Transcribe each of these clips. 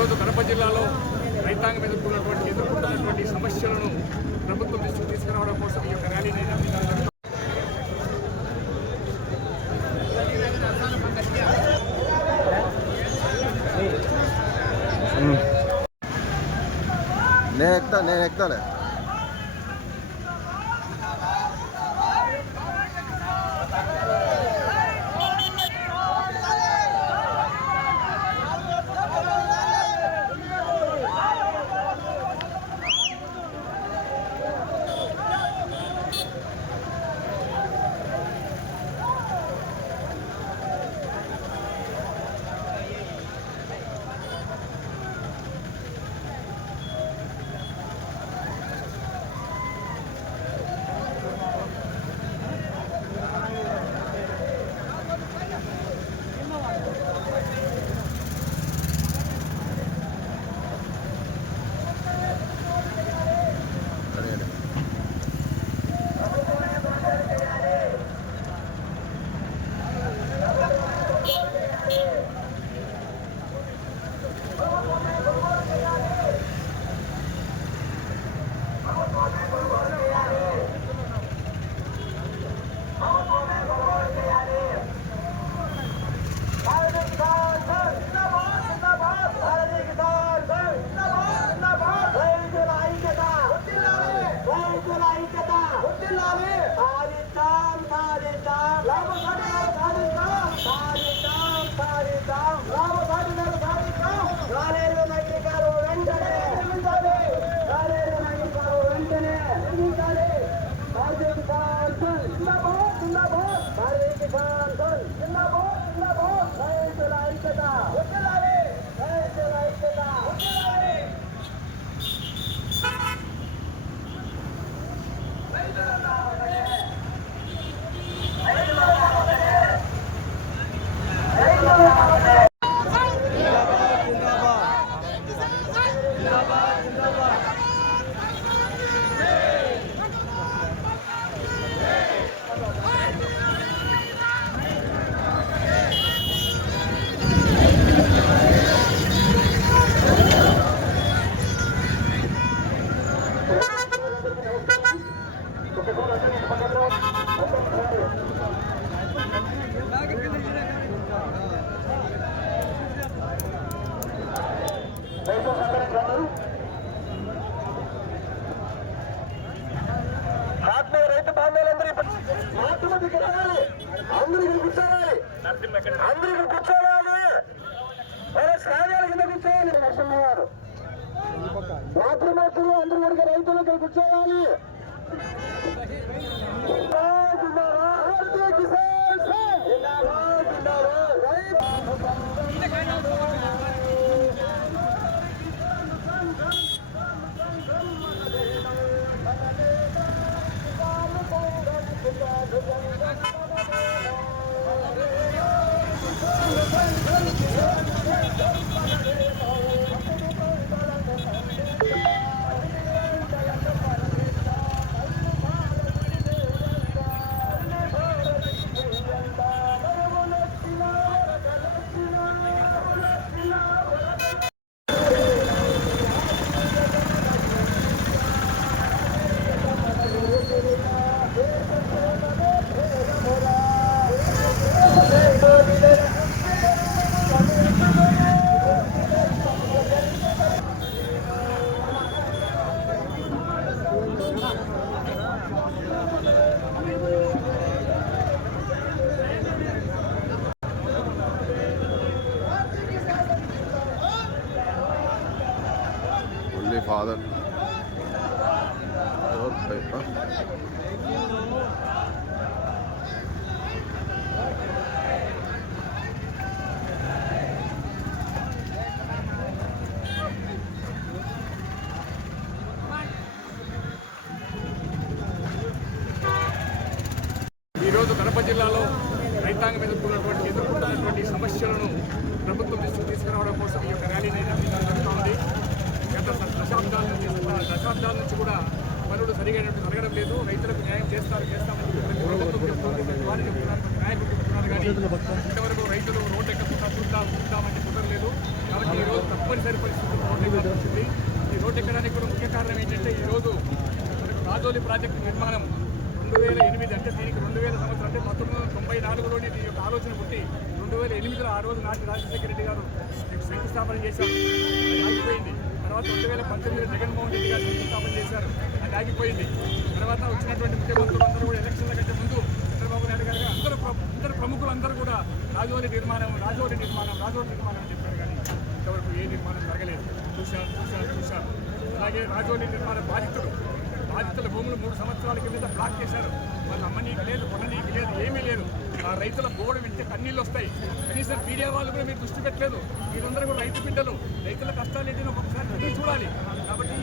ఈరోజు కడప జిల్లాలో రైతాంగం ఎదుర్కొన్నటువంటి ఎదుర్కొంటున్నటువంటి సమస్యలను ప్రభుత్వం దృష్టికి తీసుకురావడం కోసం ఈ యొక్క ర్యాలీని నేను ఎక్కుతా నేను ఎక్కుతాలే. మాధ్యమ దగ్గర రావాలి అందరూ కూర్చోవాలి అందరూ కూర్చోవాలి మన శ్రావ్యాల కింద కూర్చోవాలి నరసింహ గారు మాతృమూర్తులు అందరూ కూడా రైతులు ఇక్కడ కూర్చోవాలి భారతీయ కిసాన్ ఈరోజు కడప జిల్లాలో రైతాంగం ఎదుర్కొన్నటువంటి ఎదుర్కొంటున్నటువంటి సమస్యలను ప్రభుత్వం దృష్టికి తీసుకురావడం కోసం ఈ యొక్క ర్యాలీ నిర్వహించడం జరుగుతోంది. గత దశాబ్దాల నుంచి దశాబ్దాల నుంచి కూడా పనులు సరిగా జరగడం లేదు. రైతులకు న్యాయం చేస్తారు చేస్తామని కానీ ఇంతవరకు రైతులు రోడ్డు ఎక్కకుండా చూద్దాం చూద్దామని కుదరలేదు. కాబట్టి ఈరోజు తప్పనిసరి పరిస్థితులు రోడ్డు ఎక్కాల్సింది ఈ రోడ్డు ఎక్కడానికి కూడా ముఖ్య కారణం ఏంటంటే ఈరోజు రాజోలి ప్రాజెక్టు నిర్మాణం రెండు వేల ఎనిమిది అంటే దీనికి రెండు వేల సంవత్సరం అంటే పంతొమ్మిది వందల తొంభై నాలుగులోనే దీని యొక్క ఆలోచన పుట్టి రెండు వేల ఎనిమిదిలో ఆ రోజు నాటి రాజశేఖర రెడ్డి గారు శంకుస్థాపన చేశారు. ఆగిపోయింది. తర్వాత రెండు వేల పంతొమ్మిదిలో జగన్మోహన్ రెడ్డి గారు శంకుస్థాపన చేశారు. ఆగిపోయింది. తర్వాత వచ్చినటువంటి ముఖ్యమంత్రులు అందరూ కూడా ఎలక్షన్ల కంటే ముందు చంద్రబాబు నాయుడు గారు అందరూ అందరు ప్రముఖులు కూడా రాజోరి నిర్మాణం రాజోరి నిర్మాణం రాజోరి నిర్మాణం అని చెప్పారు కానీ ఇంతవరకు ఏ నిర్మాణం జరగలేదు. చూశారు చూశారు చూశారు అలాగే రాజోరి నిర్మాణ బాధితులు బాధితుల భూములు మూడు సంవత్సరాల కింద బ్లాక్ చేశారు. వాళ్ళు అమ్మనీకి లేదు కొననీకి లేదు ఏమీ లేదు. ఆ రైతుల గోడ వింటే కన్నీళ్ళు వస్తాయి. కనీసం మీడియా వాళ్ళు కూడా మీరు దృష్టి పెట్టలేదు. మీరందరూ కూడా రైతు బిడ్డలు. రైతుల కష్టాలు ఏంటి ఒకసారి చూడాలి. కాబట్టి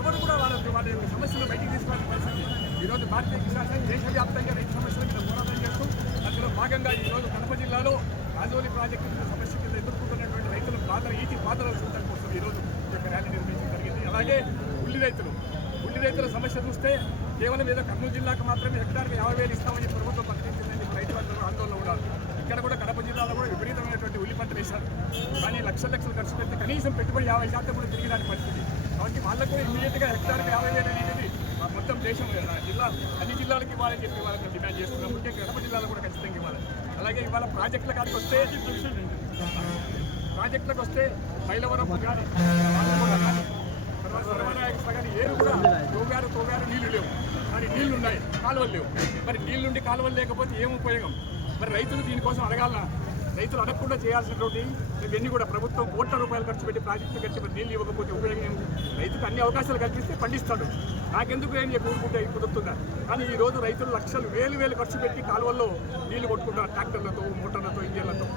ఎవరు కూడా వాళ్ళ వాళ్ళ యొక్క సమస్యలు బయటికి తీసుకోవాల్సిన పరిస్థితి ఈరోజు భారతీయ కిసాన్ సంఘ్ దేశవ్యాప్తంగా రైతు సమస్యల మీద పోరాటం చేస్తూ అందులో భాగంగా ఈరోజు కడప జిల్లాలో రాజోలి ప్రాజెక్టు సమస్య కింద ఎదుర్కొంటున్నటువంటి రైతుల బాధ ఈటి బాధలు చూడటం కోసం ఈరోజు ఈ యొక్క ర్యాలీ నిర్వహించడం జరిగింది. అలాగే ఉల్లి రైతులు ఉల్లి రైతుల సమస్య చూస్తే కేవలం ఏదో కర్నూలు జిల్లాకు మాత్రమే హెక్టార్కి యాభై వేలు ఇస్తామని ప్రభుత్వం ప్రకటించిందని రైతు రైతులందరూ ఆందోళన ఉన్నారు. ఇక్కడ కూడా కడప జిల్లాలో కూడా విపరీతమైనటువంటి ఉల్లి పంట వేశారు. కానీ లక్షల లక్షలు ఖర్చు పెట్టి కనీసం పెట్టుబడి యాభై శాతం కూడా తిరిగి పరిస్థితి. కాబట్టి వాళ్ళకు కూడా ఇమీడియట్గా హెక్టార్కి యాభై వేలు అనేది మొత్తం దేశం జిల్లా అన్ని జిల్లాలకి ఇవ్వాలని చెప్పి వాళ్ళకి డిమాండ్ చేస్తున్నాం. ముఖ్యంగా కడప జిల్లాలో కూడా ఖచ్చితంగా ఇవ్వాలి. అలాగే ఇవాళ ప్రాజెక్టుల కాడికి వస్తే ప్రాజెక్టులకు వస్తే మైలవరం కానీ తర్వాత సర్వనాయక సగాని ఏరు కూడా తోగారు తోగారు నీళ్ళు లేవు. కానీ నీళ్ళు ఉన్నాయి కాలువలు లేవు. మరి నీళ్ళుండి కాలువలు లేకపోతే ఏం ఉపయోగం? మరి రైతులు దీనికోసం అడగాల రైతులు అడగకుండా చేయాల్సినటువంటి ఇవన్నీ కూడా ప్రభుత్వం కోట్ల రూపాయలు ఖర్చు పెట్టి ప్రాజెక్టులు కట్టి పెట్టి నీళ్ళు ఇవ్వకపోతే ఉపయోగం రైతుకు అన్ని అవకాశాలు కల్పిస్తే పండిస్తాడు. నాకెందుకు ఏం చెప్పి ఊరుకుంటే కుదురుతుందా? కానీ ఈ రోజు రైతులు లక్షలు వేలు వేలు ఖర్చు పెట్టి కాలువల్లో నీళ్ళు కొట్టుకుంటారు ట్రాక్టర్లతో మోటార్లతో ఇంజన్లతో.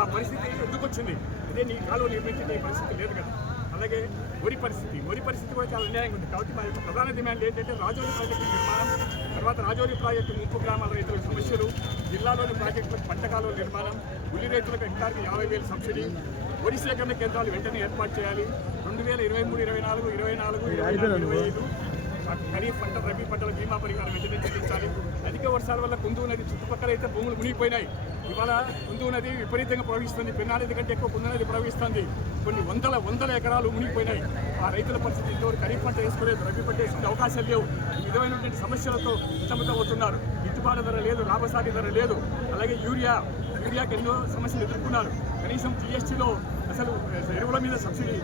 ఆ పరిస్థితి ఎందుకు వచ్చింది? ఇదే నీ కాలువ నిర్మించే పరిస్థితి లేదు కదా. అలాగే వరి పరిస్థితి. వరి పరిస్థితి కూడా చాలా అన్యాయంగా ఉంది. కాబట్టి మా యొక్క ప్రధాన డిమాండ్ ఏంటంటే రాజోలి ప్రాజెక్టు నిర్మాణం తర్వాత రాజోరి ప్రాజెక్టు ముప్పు గ్రామాల రైతుల సమస్యలు జిల్లాలోని ప్రాజెక్టులకు పంట నిర్మాణం ఉల్లి రైతులకు హెక్టార్కి యాభై వేలు సబ్సిడీ వరి సేకరణ కేంద్రాలు వెంటనే ఏర్పాటు చేయాలి. రెండు వేల ఇరవై మూడు ఇరవై నాలుగు ఇరవై నాలుగు ఇరవై నాలుగు ఇరవై ఐదు. ఖరీఫ్ పంట రబీ పంటల బీమా పరిహారం వెంటనే చెల్లించాలి. అధిక వర్షాల వల్ల కుందు నది చుట్టుపక్కల అయితే భూములు మునిగిపోయినాయి. ఇవాళ కుందు నది విపరీతంగా ప్రవహిస్తుంది. పెన్నానది కంటే ఎక్కువ కుందు నది ప్రవహిస్తుంది. కొన్ని వందల వందల ఎకరాలు మునిగిపోయినాయి. ఆ రైతుల పరిస్థితి ఇంతవరకు ఖరీఫ్ పంట వేసుకోలేదు. రబీ పంట వేసుకునే అవకాశాలు లేవు. ఈ విధమైనటువంటి సమస్యలతో ఇష్టమవుతున్నారు గిట్టుబాటు ధర లేదు లాభసాటి ధర లేదు. అలాగే యూరియా యూరియాకి ఎన్నో సమస్యలు ఎదుర్కొన్నారు. కనీసం జిఎస్టీలో అసలు ఎరువుల మీద సబ్సిడీ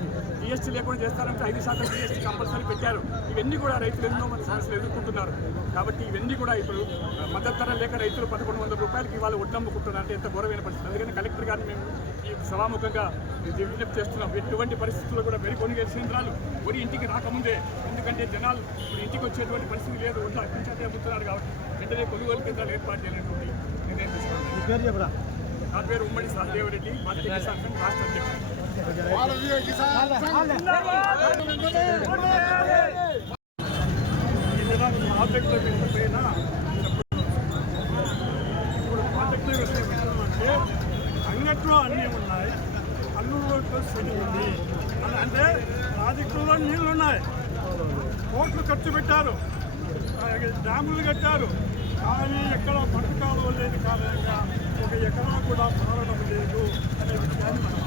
జిఎస్టీ లేకుండా చేస్తారంటే ఐదు శాతం జిఎస్టీ కంపల్సరీ పెట్టారు. ఇవన్నీ కూడా రైతులు ఎన్నో మంది సమస్యలు ఎదుర్కొంటున్నారు. కాబట్టి ఇవన్నీ కూడా ఇప్పుడు మద్దతు ధర లేక రైతులు పదకొండు వందల రూపాయలకి ఇవాళ వడ్డమ్ముకుంటున్నారు అంటే ఎంత ఘోరమైన పరిస్థితి. అందుకని కలెక్టర్ గారిని మేము ఈ సభాముఖంగా ఇది విజ్ఞప్తి చేస్తున్నాం. ఎటువంటి పరిస్థితుల్లో కూడా వరి కొనుగోలు కేంద్రాలు వరి ఇంటికి రాకముందే ఎందుకంటే జనాలు ఇప్పుడు ఇంటికి వచ్చేటువంటి పరిస్థితి లేదు ఒంట్లో అర్పించాకే అమ్ముతున్నారు కాబట్టి వెంటనే కొనుగోలు కేంద్రాలు ఏర్పాటు చేయాలనేటువంటి నిర్ణయం తీసుకున్నాం. నా పేరు ఉమ్మడి సహదేవరెడ్డి భారతీయ కిసాన్ సంఘ్ రాష్ట్ర అధ్యక్షుడు. ఈ దినానికి ప్రాజెక్టుల ఇప్పుడు అంగట్లో అన్నీ ఉన్నాయి అల్లుడు శని ఉంది అని అంటే ప్రాజెక్టులో నీళ్ళు ఉన్నాయి కోట్లు ఖర్చు పెట్టారు అలాగే డ్యాములు కట్టారు. కానీ ఎక్కడ పంట కాలువ లేని కారణంగా ఒక ఎకరా కూడా మారడం లేదు అనే విషయాన్ని మనం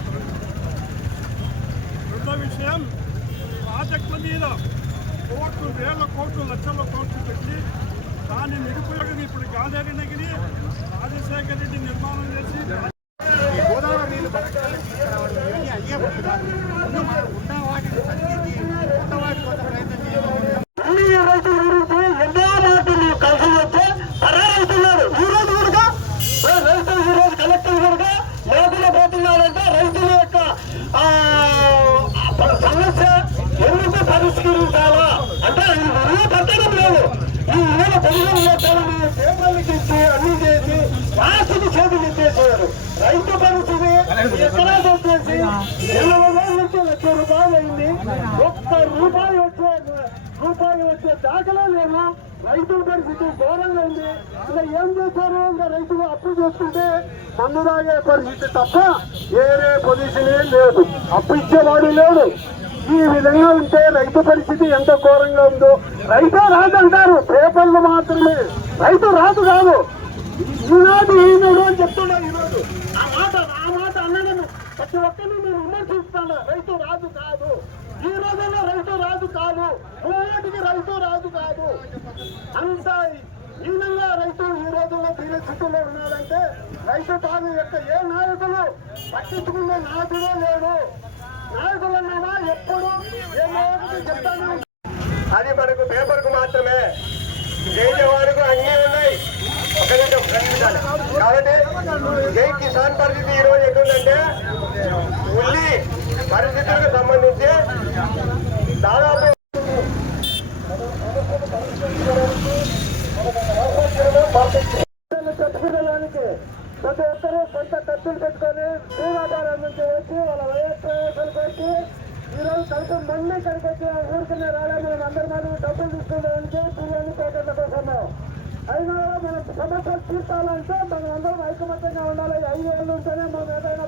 రెండో విషయం ప్రాజెక్టుల మీద కోట్లు వేల కోట్లు లక్షల కోట్లు పెట్టి దాని నిరుపయోగం ఇప్పుడు గాదారి నగిరి రాజశేఖర రెడ్డి నిర్మాణం చేసి గోదావరి నీళ్ళు బతకాలని తీసుకురావాలి ఇవన్నీ అయ్యేప్పుడు కాదు ముందు మనం ఉన్న వాటిని తగ్గించి కొత్త వాటి కోసం ప్రయత్నం చేయాలి అన్ని రైతుల గురించి ఎన్నో మాటలు కలిసి వచ్చే పరారైతున్నారు ఈ రోజు కనుక రైతులు ఈ రోజు కలెక్టర్ కనుక లేకుండా పోతున్నారంటే రైతుల యొక్క ఆ, సమస్య ఎందుకు పరిష్కరించాలా అంటే ఇది వరువు పట్టడం లేదు ఈ నెల పొరుగులు మొత్తాన్ని అన్ని చేసి రాష్ట్రకి చేతులు ఇచ్చేసారు రైతు పరిస్థితి ఎకరాలు వచ్చేసి ఎనభై వేల నుంచి లక్ష రూపాయలు అయింది ఒక్క రూపాయి వచ్చే రూపాయి వచ్చే దాఖలా లేవు రైతుల పరిస్థితి ఘోరంగా ఉంది ఇంకా ఏం చేశారు ఇంకా రైతులు అప్పు చేసుకుంటే మందు తాగే పరిస్థితి తప్ప వేరే పొజిషన్ ఏం లేదు అప్పు ఇచ్చేవాడు లేడు ఈ విధంగా ఉంటే రైతు పరిస్థితి ఎంత ఘోరంగా ఉందో. రైతే రాదు అంటారు. పేపర్లు మాత్రమే. రైతు రాదు కాదు. ఈనాడు ఈనాడు అని చెప్తున్నా ఈరోజు ఆ మాట ఆ మాట అన్నదని. ప్రతి ఒక్కరిని నేను విమర్శిస్తాను. రైతు రాదు కాదు. ఈ రోజుల్లో రైతు రాదు కాదు. కాదు రైతు రాదు కాదు. అంత హీనంగా రైతు ఈ రోజుల్లో దీని స్థితిలో ఉన్నాడంటే రైతు తాను యొక్క ఏ నాయకులు పట్టించుకునే నాయకుడే లేడు. నాయకులు అన్నావా ఎప్పుడు ఏ చెప్తాను అది మనకు పేపర్కు మాత్రమే. జై జవాన్కు అన్నీ ఉన్నాయి. ఒక నిమిషం రెండు నిమిషాలు. కాబట్టి జై కిసాన్ పరిస్థితి ఈ రోజు ఎటుందంటే ఉల్లి పరిస్థితులకు సంబంధించి దాదాపు ఈరోజు ఇక్కడికి వచ్చి ఊరికనే రాలే మనం అందరి మీద డబ్బులు తీసుకునేదానికి పిల్లలు పేటల కోసమే. అయినా కూడా మనం సమస్యలు తీర్చాలంటే మనం అందరం ఐకమత్యంగా ఉండాలి. ఐదు ఏళ్ళు ఉంటేనే మనం ఏదైనా